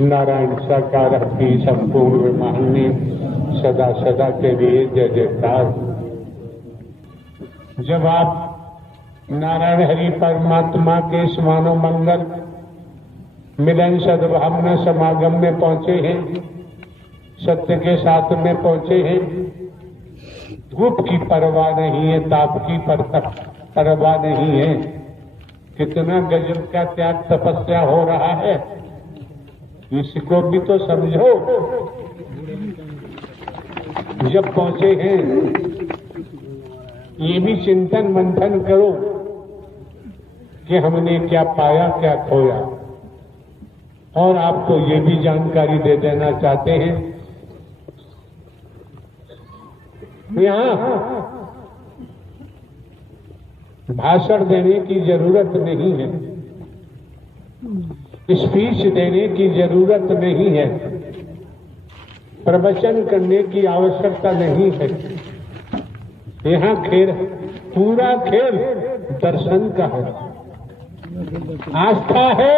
नारायण साकार की संपूर्ण महानी सदा सदा के लिए जय जयकार। जब आप नारायण हरि परमात्मा के समानो मंगल मिलन सद्भावना समागम में पहुंचे हैं, सत्य के साथ में पहुंचे हैं, धूप की परवाह नहीं है, ताप की परवाह नहीं है। कितना गजब का त्याग तपस्या हो रहा है, इसको भी तो समझो। जब पहुंचे हैं ये भी चिंतन मंथन करो कि हमने क्या पाया क्या खोया। और आपको ये भी जानकारी दे देना चाहते हैं, यहां भाषण देने की जरूरत नहीं है, स्पीच देने की जरूरत नहीं है, प्रवचन करने की आवश्यकता नहीं है। यहाँ खेल, पूरा खेल दर्शन का है, आस्था है,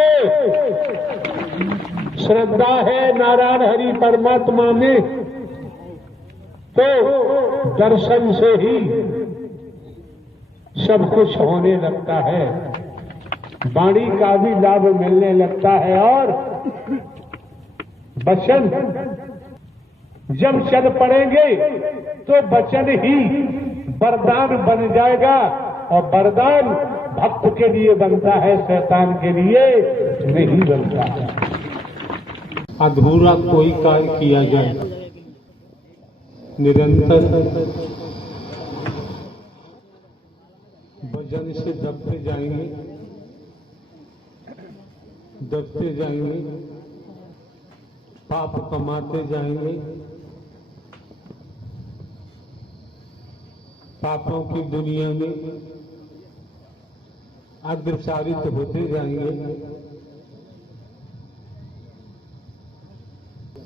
श्रद्धा है नारायण हरि परमात्मा में, तो दर्शन से ही सब कुछ होने लगता है, वाणी का भी लाभ मिलने लगता है। और वचन जब चल पड़ेंगे तो वचन ही वरदान बन जाएगा, और वरदान भक्त के लिए बनता है, शैतान के लिए नहीं बनता है। अधूरा कोई कार्य किया जाए, निरंतर भजन से दबते जाएंगे, दबते जाएंगे, पाप कमाते जाएंगे, पापों की दुनिया में अग्रसारित होते जाएंगे।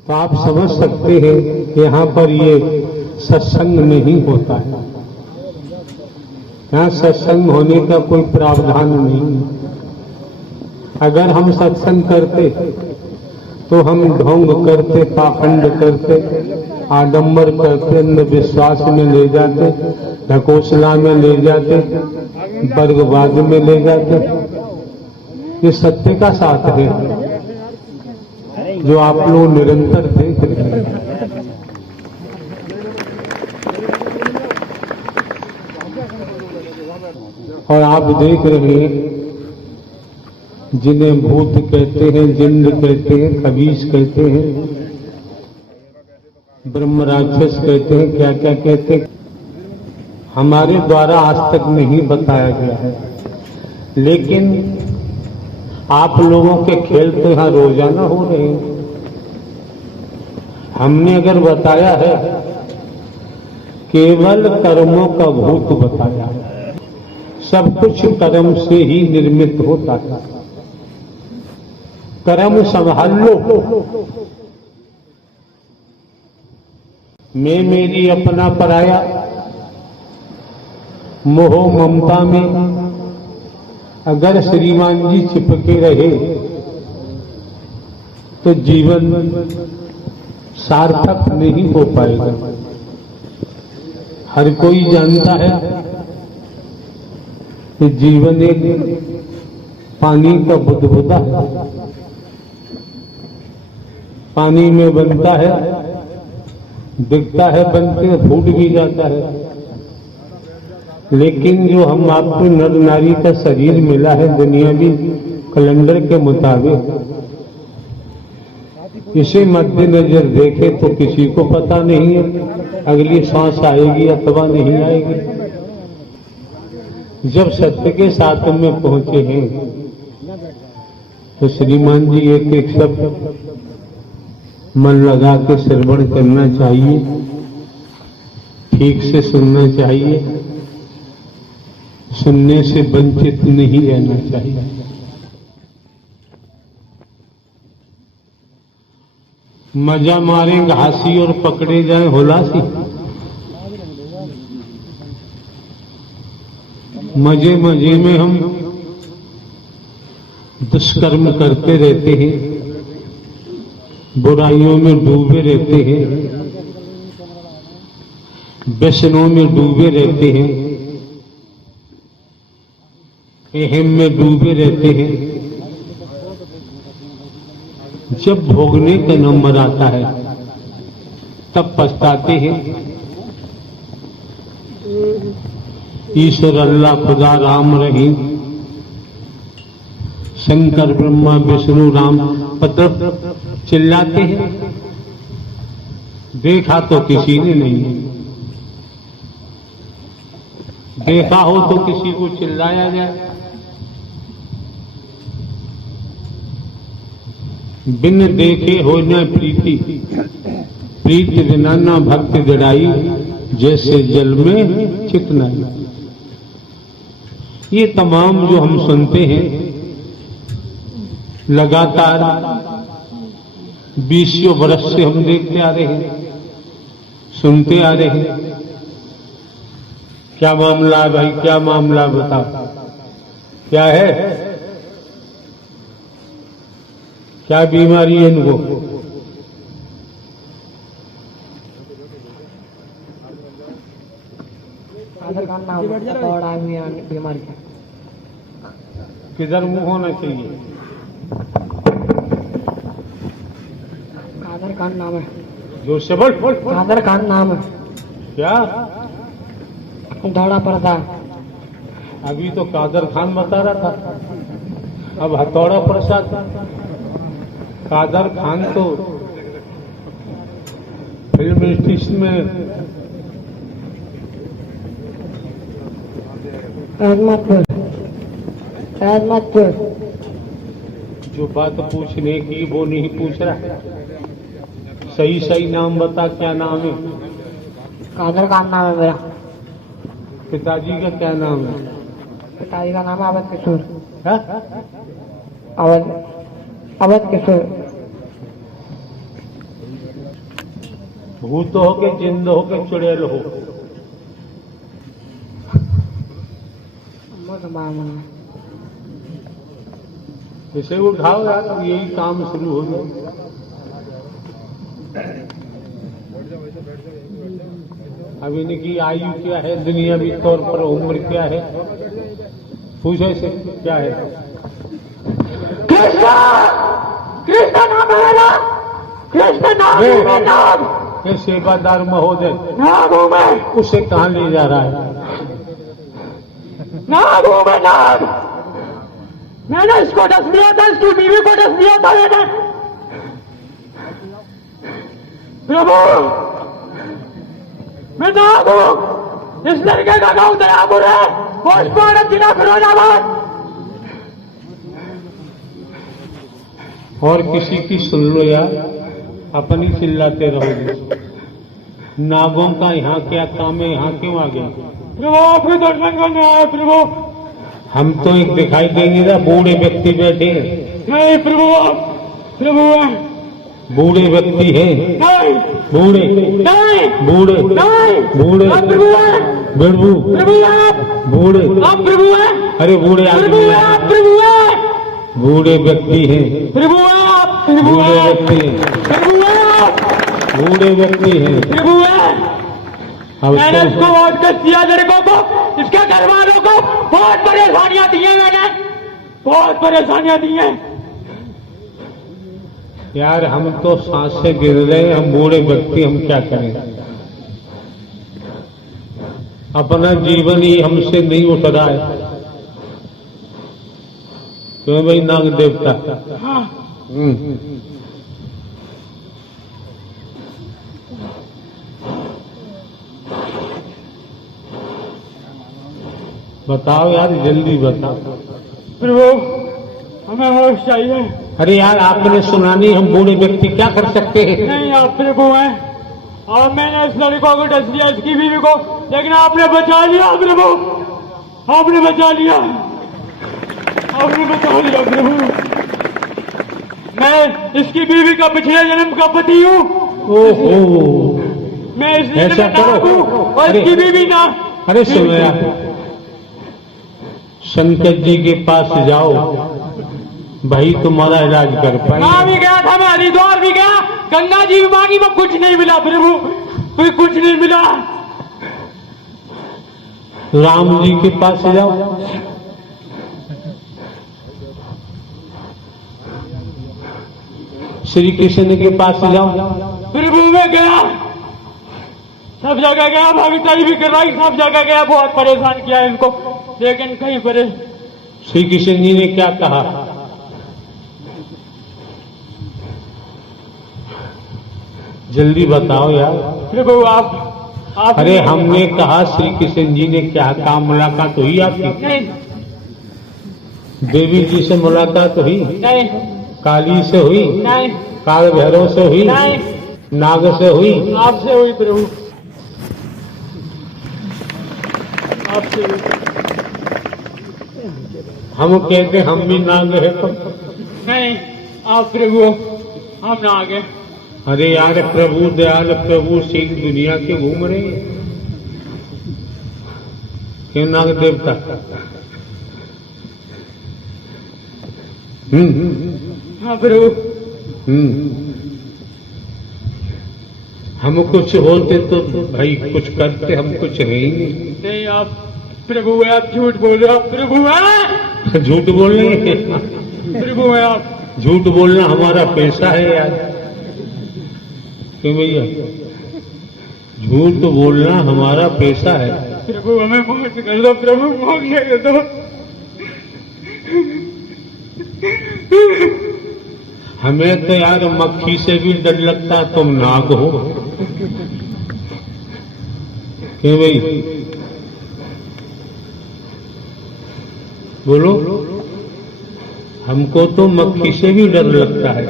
तो आप समझ सकते हैं यहाँ पर ये सत्संग नहीं होता है, यहाँ सत्संग होने का कोई प्रावधान नहीं है। अगर हम सत्संग करते तो हम ढोंग करते, पाखंड करते, आडंबर करते, अंधविश्वास में ले जाते, ढकोसला में ले जाते, वर्गवाद में ले जाते। ये सत्य का साथ है जो आप लोग निरंतर देख रहे हैं। और आप देख रहे हैं जिन्हें भूत कहते हैं, जिन्न कहते हैं, खबीस कहते हैं, ब्रह्म राक्षस कहते हैं, क्या क्या कहते हैं, हमारे द्वारा आज तक नहीं बताया गया है। लेकिन आप लोगों के खेल तो यहाँ रोजाना हो रहे हैं। हमने अगर बताया है, केवल कर्मों का भूत बताया है, सब कुछ कर्म से ही निर्मित होता है। कर्म संभाल लो, मैं मेरी अपना पराया, मोह ममता में अगर श्रीमान जी चिपके रहे तो जीवन सार्थक नहीं हो पाएगा। हर कोई जानता है कि जीवन एक पानी का बुदबुदा है, पानी में बनता है, दिखता है, बनते फूट भी जाता है। लेकिन जो हम आपको नर नारी का शरीर मिला है दुनियावी कैलेंडर के मुताबिक, इसे मद्देनजर देखे तो किसी को पता नहीं है अगली सांस आएगी अथवा नहीं आएगी। जब सत्य के साथ में पहुंचे हैं तो श्रीमान जी एक एक शब्द मन लगा के श्रवण करना चाहिए, ठीक से सुनना चाहिए, सुनने से वंचित नहीं रहना चाहिए। मजा मारेंगे घासी और पकड़े जाए होलासी, मजे मजे में हम दुष्कर्म करते रहते हैं, बुराइयों में डूबे रहते हैं, व्यसनों में डूबे रहते हैं, अहम में डूबे रहते हैं। जब भोगने का नंबर आता है तब पछताते हैं। ईश्वर, अल्लाह, खुदा, राम, रहीम, शंकर, ब्रह्मा, विष्णु, राम मतलब चिल्लाते हैं। देखा तो किसी ने नहीं, देखा हो तो किसी को चिल्लाया जाए। बिन देखे हो न प्रीति, प्रीत बिना न भक्ति जड़ाई, जैसे जल में चितनाई। ये तमाम जो हम सुनते हैं लगातार 20 वर्ष से हम देखते आ रहे हैं, सुनते आ रहे हैं। क्या मामला है भाई, क्या मामला बताओ, क्या है, क्या बीमारी है इनको? बीमारी किधर मुंह होना चाहिए? कादर खान नाम है। जो से बोल कादर खान नाम है। क्या? दौड़ा पड़ता। अभी तो कादर खान बता रहा था, अब हथौड़ा प्रसाद। कादर खान तो फिल्म इंडस्ट्री में रहमतपुर जो बात पूछने की वो नहीं पूछ रहा। सही सही नाम बता, क्या नाम है? कादर खान नाम है मेरा। पिताजी का क्या नाम है? पिताजी का नाम है अवध किशोर। है? अवध किशोर। भूत हो के जिंद हो के चुड़ैल हो? इसे उठाओ यार, तो यही काम शुरू हो गया। अब इनकी आयु क्या है, दुनियावी तौर पर उम्र क्या है, पूछो इसे क्या है? कृष्ण, कृष्ण नाम है मेरा। कृष्ण नाम है मेरा नाम। ये सेवादार महोदय नाम हूं मैं। उसे कहाँ ले जा रहा है? नाम हूं मैं, नाम। मैंने इसको डस दिया था, इसकी बीवी को डस दिया था मैंने। प्रभु, मैं नाम हूं। इस लड़के का गांव दयापुर है, पोस्टमार्टम जिला फिरोजाबाद। और किसी की सुन लो यार, अपनी चिल्लाते रहोगे। नागों का यहाँ क्या काम है, यहाँ क्यों आ गया? प्रभु, आपके दर्शन करने आए प्रभु। हम तो एक दिखाई देंगे ना, बूढ़े व्यक्ति बैठे हैं। नहीं प्रभु, प्रभु बूढ़े व्यक्ति हैं। नहीं, बूढ़े नहीं, बूढ़े नहीं, बूढ़े आप प्रभु हैं। बिरबू प्रभु आप, बूढ़े, आप प्रभु हैं। अरे बूढ़े प्रभु आदमी, आप प्रभु हैं। बूढ़े व्यक्ति हैं। प्रभु आप, प्रभु बूढ़े आप, व्यक्ति हैं। प्रभु आप, बूढ़े व्यक्ति हैं। प्रभु हैं। अब मैंने इसको बहुत कष्ट दिया, लड़कों को, इसके घर वालों को बहुत परेशानियां दी हैं मैंने, बहुत परेशानियां दी हैं। यार हम तो सांस से गिर रहे हैं, हम बूढ़े व्यक्ति, हम क्या करें? अपना जीवन ही हमसे नहीं उठ रहा है। क्यों भाई नाग देवता? बताओ यार, जल्दी बताओ। प्रभु, हमें होश चाहिए। अरे यार आपने सुना नहीं, हम बूढ़े व्यक्ति क्या कर सकते हैं? नहीं, आप प्रभु हैं, और मैंने इस लड़कों को डस दिया, इसकी बीवी को, लेकिन आपने बचा लिया प्रभु, आपने बचा लिया, आपने बचा लिया प्रभु। मैं इसकी बीवी का पिछले जन्म का पति हूँ। ओहो, मैं इस जन्म ऐसा में नाग करो। हूँ और इसकी बीवी ना। अरे सुनो यार, शंकर जी के पास जाओ, भाई तुम्हारा इलाज कर पाए। वहां भी गया था मैं, हरिद्वार भी गया, गंगा जी भी मांगी, मैं कुछ नहीं मिला प्रभु, कोई कुछ नहीं मिला। राम जी के पास जाओ, श्री कृष्ण के पास जाओ। प्रभु मैं गया, सब जगह गया, भागीदारी भी कर रही, सब जगह गया, बहुत परेशान किया इनको, लेकिन कहीं पर श्री कृष्ण जी ने क्या कहा? जल्दी बताओ यार। प्रभु आप अरे हमने कहा श्री कृष्ण जी ने क्या कहा? मुलाकात हुई आपकी? नहीं देवी जी से मुलाकात हुई? नहीं काली से हुई? नहीं काल भैरव से हुई? नहीं, नाग से हुई? आपसे हुई प्रभु, आपसे हुई। हम कहते हम भी नाग है तो? नहीं आप प्रभु, हम ना आगे। अरे यार प्रभु दयाल प्रभु सिंह दुनिया के घूम रहे हैं, क्यों नाग देवता? हाँ प्रभु। हम कुछ बोलते तो भाई कुछ करते, हम कुछ रहेंगे नहीं आप प्रभु है, आप झूठ बोल रहे हो, आप प्रभु है, झूठ बोल रहे हैं प्रभु है आप। झूठ बोलना हमारा पेशा है यार, क्यों भैया? झूठ बोलना हमारा पेशा है। प्रभु हमें मोक्ष कर दो, प्रभु मोक्ष कर दो। हमें तो यार मक्खी से भी डर लगता, तुम नाग हो, क्यों भाई? बोलो, हमको तो मक्खी से भी डर लगता है,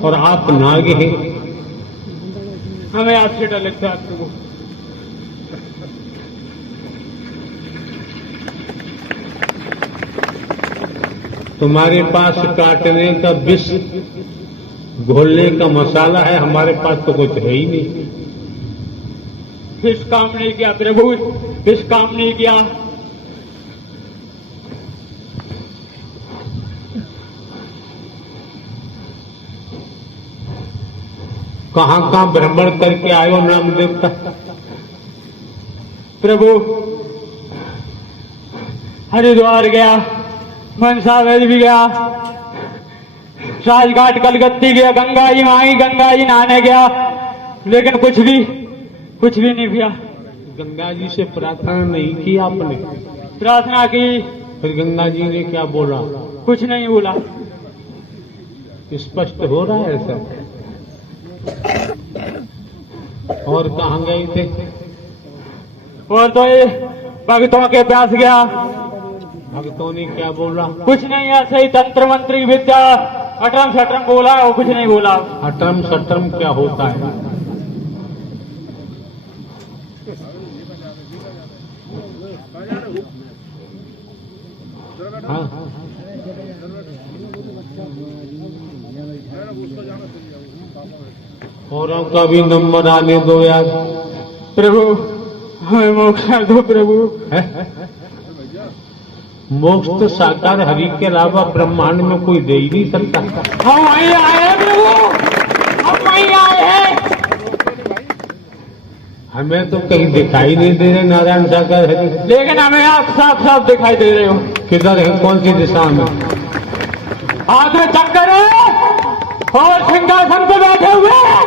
और आप नाग हैं। हमें आपसे डर लगता है प्रभु। तुम्हारे पास काटने का विष घोलने का मसाला है, हमारे पास तो कुछ है ही नहीं। विष काम नहीं किया प्रभु, विष काम नहीं किया। कहां कहां भ्रमण करके आयो नाम देवता? प्रभु हरिद्वार गया, मनसा वेद भी गया, राजघाट कलकत्ती गया, गंगा जी वहीं गंगा जी नहाने गया, लेकिन कुछ भी नहीं किया। गंगा जी से प्रार्थना नहीं की आपने? प्रार्थना की, फिर गंगा जी ने क्या बोला? कुछ नहीं बोला। स्पष्ट हो रहा है सब। और कहाँ गए थे? और तो ये भक्तों के पास गया, भक्तों ने क्या बोला? कुछ नहीं, ऐसे ही तंत्र मंत्र की विद्या अटरम शटरम बोला, और कुछ नहीं बोला। अटरम सटरम क्या होता है? हाँ, औरों का भी नंबर आने दो यार। प्रभु हमें मोक्ष दो प्रभु। मोक्ष तो साकार हरि के अलावा ब्रह्मांड में कोई दे ही नहीं सकता। हम वहीं आए हैं प्रभु, हम वहीं आए हैं। हमें तो कहीं दिखाई नहीं दे रहे नारायण सागर हरि, लेकिन हमें आप साफ साफ दिखाई दे रहे हो। किधर है? कौन सी दिशा में? हाथ में चक्कर है और सिंहासन पे बैठे हुए हैं।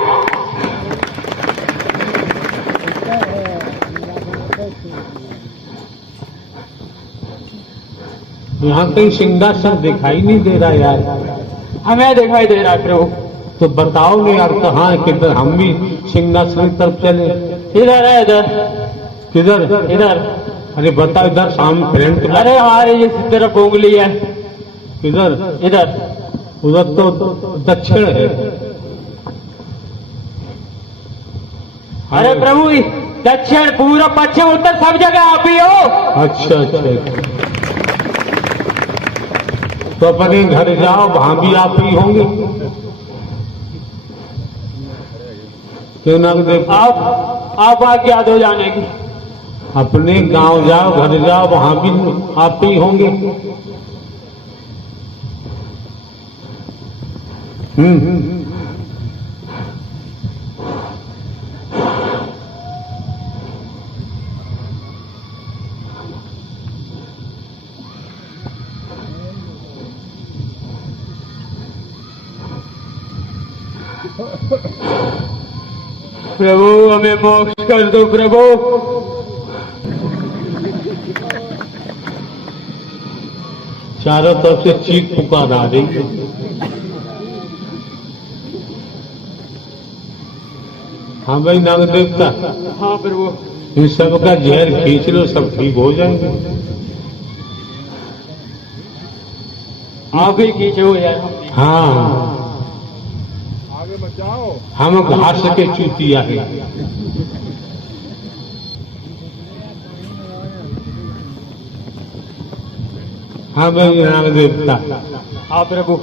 यहाँ कहीं सिंहासन दिखाई नहीं दे रहा यार। हमें दिखाई दे रहा है प्रभु। तो बताओ ना यार कहाँ है? किधर? हम भी सिंहासन की तरफ चले। इधर है, इधर। किधर? इधर। अरे बता, इधर सामने फ्रंट। अरे हमारे इस तरफ उंगली है। किधर? इधर। उधर तो दक्षिण है। अरे प्रभु दक्षिण पूर्व पश्चिम उत्तर सब जगह आप ही हो। अच्छा अच्छा, तो अपने घर जाओ, वहां भी आप ही होंगे। क्यों ना देव? आप आज्ञा दो जाने की। अपने गांव जाओ, घर जाओ, वहां भी आप ही होंगे। प्रभु हमें मोक्ष कर दो प्रभु। चारों तरफ से चीख पुकार आ रही है। हाँ भाई नाग देवता, हाँ प्रभु। इन सब का जहर खींच लो, सब ठीक हो जाएंगे। आप ही खींचे हो जाए। हाँ आगे मत जाओ। हम घास के चूतिया है। हाँ भाई नाग देवता। हाँ प्रभु।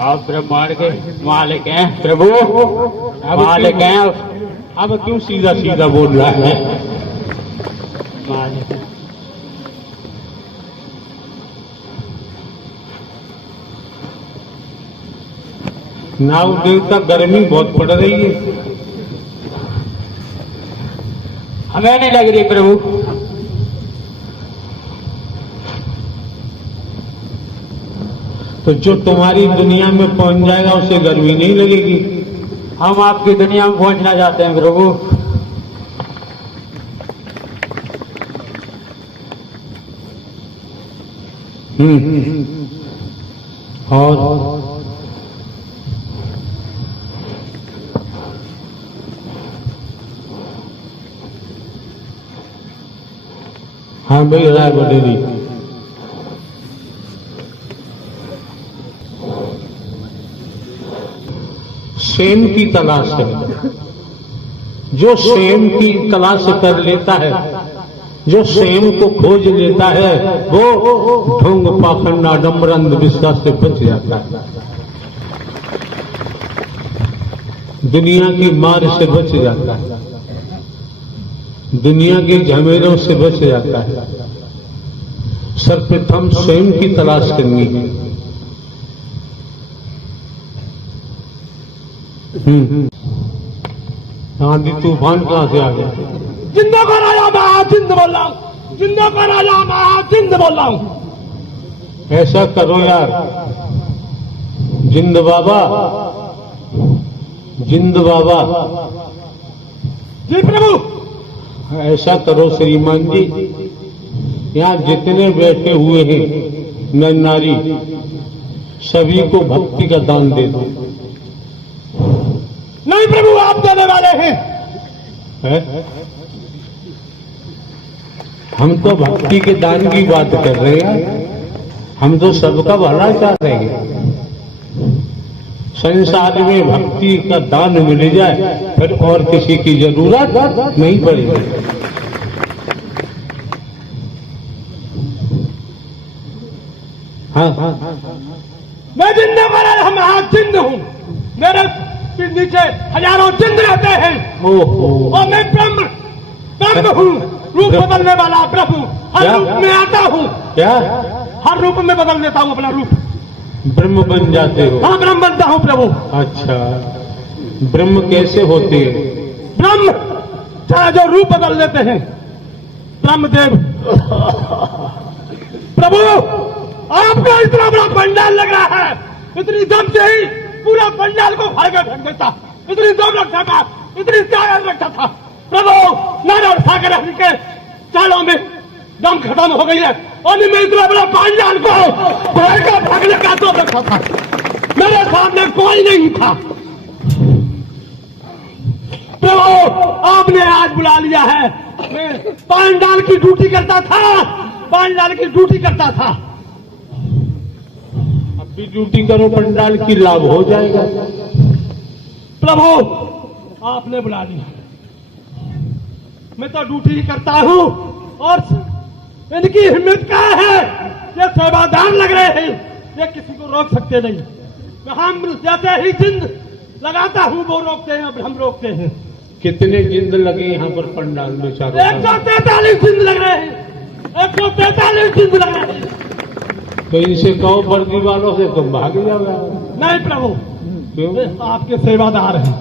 आप ब्रह्मांड के मालिक हैं प्रभु, मालिक हैं। अब क्यों सीधा सीधा बोल रहा है? मालिक हैं। नाग देवता गर्मी बहुत पड़ रही है। हमें नहीं लग रही प्रभु। तो जो तुम्हारी दुनिया में पहुंच जाएगा उसे गर्मी नहीं लगेगी। हम आपकी दुनिया में पहुंचना चाहते हैं प्रभु। और हाँ भाई राय बटेरी। स्वयं की तलाश है। जो स्वयं की तलाश कर लेता है, जो स्वयं को खोज लेता है, वो ढोंग पाखंड आडंबर अंधविश्वास से बच जाता है, दुनिया की मार से बच जाता है, दुनिया के झमेलों से बच जाता है। सर्वप्रथम स्वयं की तलाश करनी है। आंधी तूफान कहां से आ गया? जिंदा का राजा मैं जिंद बोल रहा हूँ। जिंदा का राजा मैं जिंद बोल रहा हूँ। ऐसा करो यार, जिंद बाबा, जिंद बाबा। जी प्रभु। ऐसा करो श्रीमान जी, यहाँ जितने बैठे हुए हैं नर नारी, सभी को भक्ति का दान दे दो। नहीं प्रभु, आप देने वाले हैं। है? हम तो भक्ति के दान की बात कर रहे हैं। हम तो सबका भला चाह रहे हैं। संसार में भक्ति का दान मिल जाए फिर और किसी की जरूरत नहीं पड़ेगी। हाँ हाँ, मैं जिंदा का राजा मैं जिंद हूँ। मेरे नीचे हजारों जिंद रहते हैं। ओहो, और मैं ब्रह्म हूँ, रूप बदलने वाला प्रभु। हर रूप में आता हूँ। क्या? हर रूप में बदल देता हूँ अपना रूप। ब्रह्म बन जाते हो? हाँ ब्रह्म बनता हूँ प्रभु। अच्छा, ब्रह्म कैसे होते हैं? ब्रह्म चाहे जो रूप बदल देते हैं, ब्रह्मदेव। प्रभु आपका इतना बड़ा पंडाल लग रहा है, इतनी दम से ही पूरा पंडाल को फाड़ कर फेंक देता। इतनी दम रखता था, इतनी ताकत रखता था प्रभु। नारायण सागर हरि के चालों में दम खत्म हो गई है और मैं इतना बड़ा पंडाल को फाड़ कर भागने का तो रखा था। मेरे सामने कोई नहीं था प्रभु। आपने आज बुला लिया है। मैं पंडाल की ड्यूटी करता था, पंडाल की ड्यूटी करता था। अब भी ड्यूटी करो, पंडाल की लाभ हो जाएगा। प्रभु आपने बुला लिया, मैं तो ड्यूटी ही करता हूँ। और इनकी हिम्मत क्या है? ये सेवादार लग रहे हैं, ये किसी को रोक सकते नहीं। हम जैसे ही जिंद लगाता हूँ वो रोकते हैं, अब हम रोकते हैं। कितने जिंद लगे यहाँ पर पंडाल में? चारों 143 जिंद लग रहे हैं, 143 जिंद लग रहे हैं। तो इनसे कहो वर्दी वालों से तुम भाग जाओगे। नहीं प्रभु, क्यों? आपके सेवादार हैं,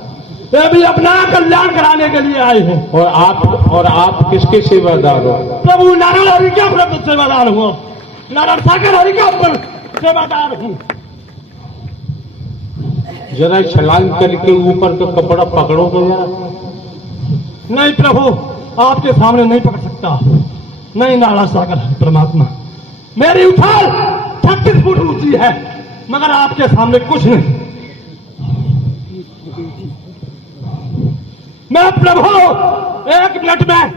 ये भी अपना कल्याण कराने के लिए आए हैं। और आप किसके सेवादार हो? प्रभु नारायण हरि का प्रभु सेवादार हूँ, नारायण सागर हरि का सेवादार हूँ। जरा छलांग करके ऊपर का कपड़ा पकड़ो तो यार। नहीं प्रभु, आपके सामने नहीं पकड़ सकता। नहीं नारायण सागर परमात्मा, मेरी उछाल 36 फुट ऊंची है, मगर आपके सामने कुछ नहीं। मैं प्रभु 1 मिनट में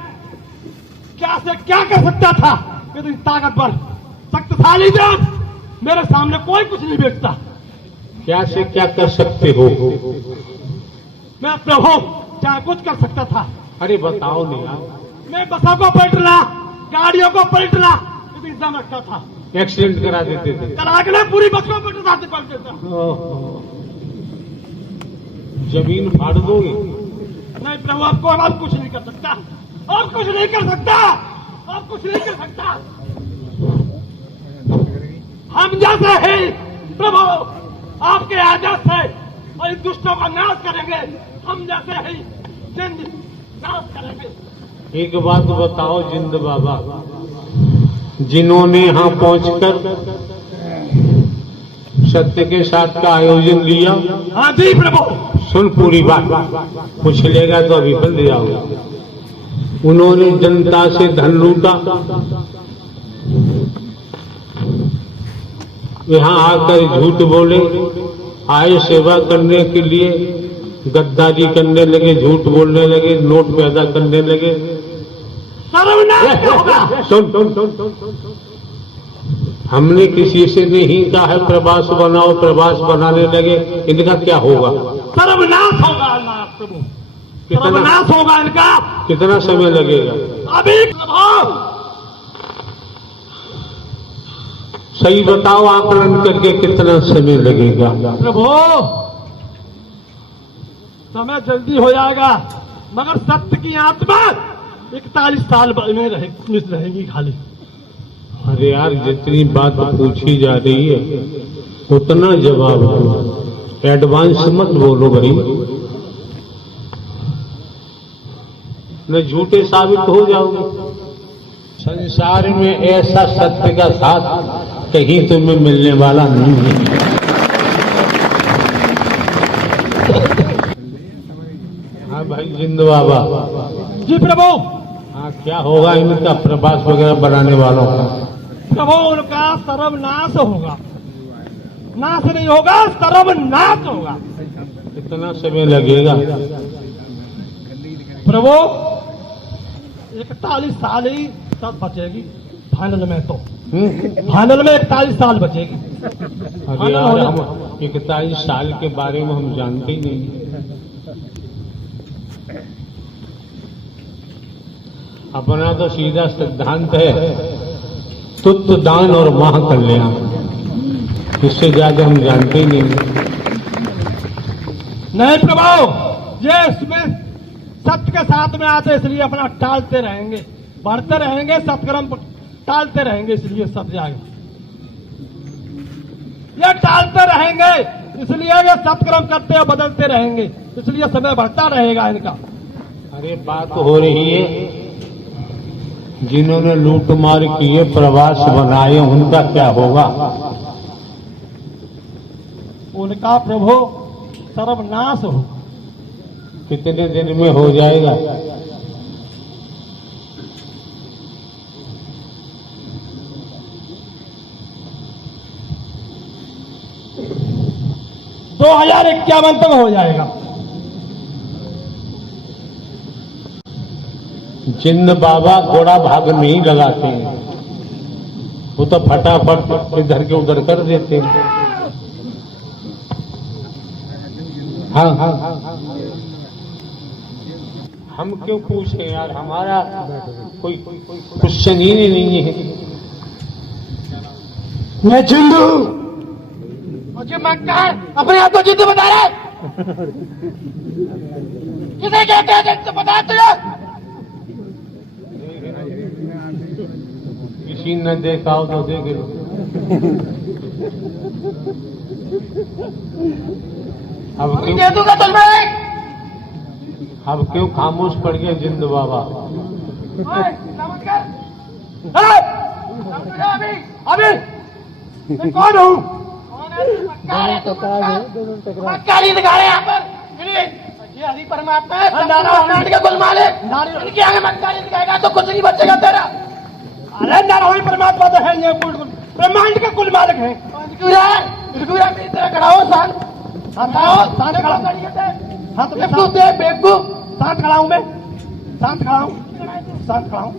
क्या से क्या कर सकता था। इतनी ताकतवर शक्तिशाली जान मेरे सामने कोई कुछ नहीं बेचता। क्या से क्या कर सकते हो? मैं प्रभु क्या कुछ कर सकता था। अरे बताओ नहीं यार। मैं बसों को पलटना, गाड़ियों को पलटना इंतजाम रखता था। एक्सीडेंट करा देते थे। करा के पूरी बस को पलट देता। जमीन फाड़ दोगे? नहीं प्रभु, आपको आप कुछ नहीं कर सकता। आप कुछ नहीं कर सकता। आप कुछ नहीं कर सकता। हम जैसे ही प्रभु आपके आदेश से और इन दुष्टों का नाश करेंगे। हम जैसे ही जिंद नाश करेंगे। एक बात बताओ जिंद बाबा, जिन्होंने यहां पहुंचकर सत्य के साथ का आयोजन लिया। हाँ जी प्रभु। सुन पूरी बात, पूछ लेगा तो अभी बंद जाओगे। उन्होंने जनता से धन लूटा, यहाँ आकर झूठ बोले, आए सेवा करने के लिए गद्दारी करने लगे, झूठ बोलने लगे, नोट पैदा करने लगे। सुन, हमने किसी से नहीं कहा है प्रवास बनाओ, प्रवास बनाने लगे। इनका क्या होगा? सर्वनाश होगा प्रभु, सर्वनाश होगा इनका। कितना समय लगेगा? अभी सही बताओ, आकलन करके कितना समय लगेगा? प्रभु समय जल्दी हो जाएगा, मगर सत्य की आत्मा 41 साल में रहेगी खाली। अरे यार, जितनी बात पूछी जा रही है उतना जवाब दो, एडवांस मत बोलो भाई, न झूठे साबित हो जाओगे। संसार में ऐसा सत्य का साथ कहीं तुम्हें मिलने वाला नहीं है। हाँ भाई जिंद बाबा। जी प्रभु। हाँ, क्या होगा इनका प्रवास वगैरह बनाने वालों का? प्रभु उनका सर्वनाश होगा। नाश नहीं होगा, सर्वनाश होगा। कितना समय लगेगा? प्रभु 41 साल ही सब बचेगी फाइनल में। तो फाइनल में 41 साल बचेगी। अरे यार, हम 41 साल के बारे में हम जानते ही नहीं। अपना तो सीधा सिद्धांत है तुत्व दान और महाकल्याण, इससे ज्यादा हम जानते ही नहीं। नहीं प्रभु, ये इसमें सत्य के साथ में आते, इसलिए अपना टालते रहेंगे, बढ़ते रहेंगे, सत्कर्म टालते रहेंगे, इसलिए सब जाएगा। ये टालते रहेंगे, इसलिए ये सत्कर्म करते और बदलते रहेंगे, इसलिए समय बढ़ता रहेगा इनका। अरे बात हो रही है जिन्होंने लूट मार किए, प्रवास बनाए, उनका क्या होगा? उनका प्रभु सर्वनाश हो। कितने दिन में हो जाएगा? तो 2051 तक हो जाएगा। जिंद बाबा घोड़ा भाग नहीं लगाते हैं, वो तो फटाफट इधर के उधर कर देते हैं। हाँ हाँ, हम क्यों पूछे यार, हमारा कोई क्वेश्चन ही नहीं है। मैं जिंदू, मुझे मक्कार अपने आप को जिंदू बता रहे, किसे कहते हैं तो बता तुझे। किसी ने देखा हो तो देख लो। अब क्यों खामोश पड़ गया जिंद बाबा? अभी मैं कौन हूँ? तो काली दिखा रहे यहाँ पर ये हरि परमात्मा है ब्रह्मांड के कुल मालिक इनके आगे मत काली दिखाएगा तो कुछ नहीं बचेगा तेरा। अरे नारायण परमात्मा तो है ये ब्रह्मांड के कुल मालिक है। मेरी तरह खड़ा हो शांत खड़ा बेवकूफ शांत खड़ा हूँ मैं शांत खड़ा हूँ।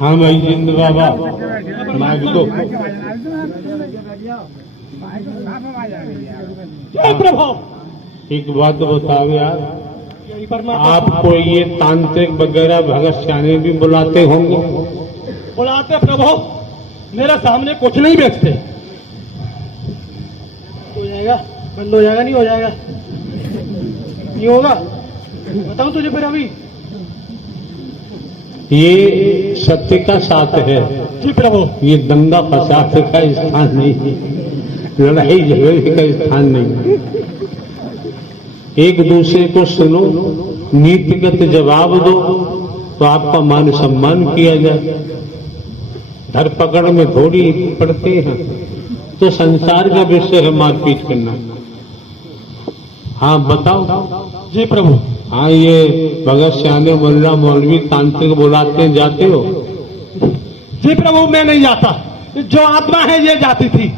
हाँ भाई जिंद बाबा माइक दो। प्रभु एक बात बताओ यार, आपको ये तांत्रिक वगैरह भगत सियाने भी बुलाते होंगे? बुलाते प्रभु, मेरे सामने कुछ नहीं बेचते। हो जाएगा, बंद हो जाएगा, नहीं हो जाएगा, नहीं होगा, बताऊं तुझे फिर अभी। ये सत्य का साथ है जी प्रभु। ये दंगा फसाद का स्थान नहीं है, लड़ाई झगड़े का स्थान नहीं है। एक दूसरे को सुनो, नीतिगत जवाब दो तो आपका मान सम्मान किया जाए। धरपकड़ में थोड़ी पड़ते हैं तो संसार का विषय है मारपीट करना। हाँ बताओ। जी प्रभु। हाँ ये भगत सियाने मुल्ला मौलवी तांत्रिक बुलाते हैं, जाते हो? जी प्रभु मैं नहीं जाता, जो आत्मा है ये जाती थी,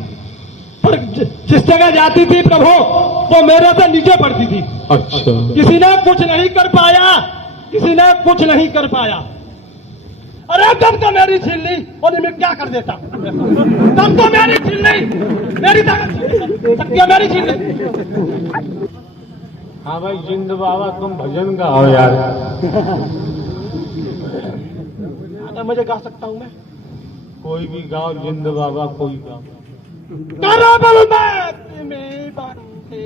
पर जिस जगह जाती थी प्रभु वो मेरे से नीचे पड़ती थी। अच्छा। किसी ने कुछ नहीं कर पाया, किसी ने कुछ नहीं कर पाया। अरे तब तो मेरी छीन ली और मैं क्या कर देता, तब तो मेरी छीन ली, मेरी शक्तियां मेरी छीन ली। हाँ भाई जिंद बाबा तुम भजन गाओ यार। मुझे गा सकता हूँ मैं, कोई भी गाओ जिंद बाबा, कोई गाओ। करबल में बंदे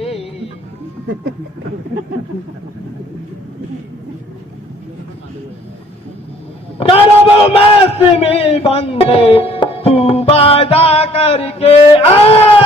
करबल में बंदे तू वादा करके आया।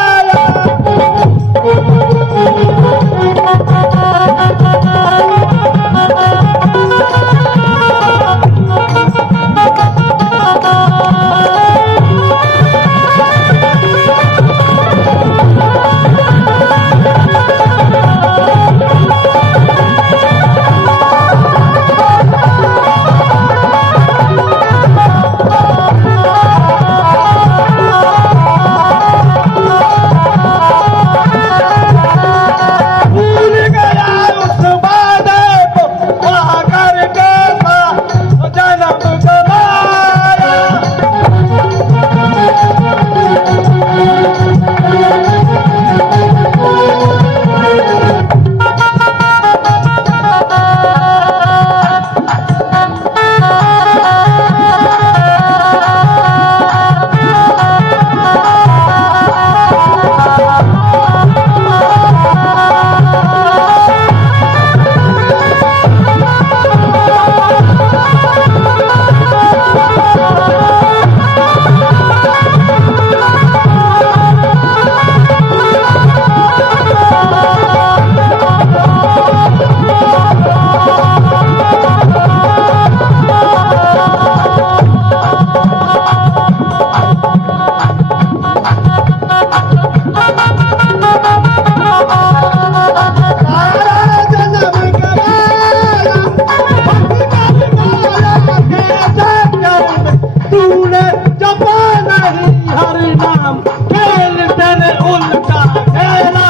हरि नाम खेल तेरे उल्टा खेला।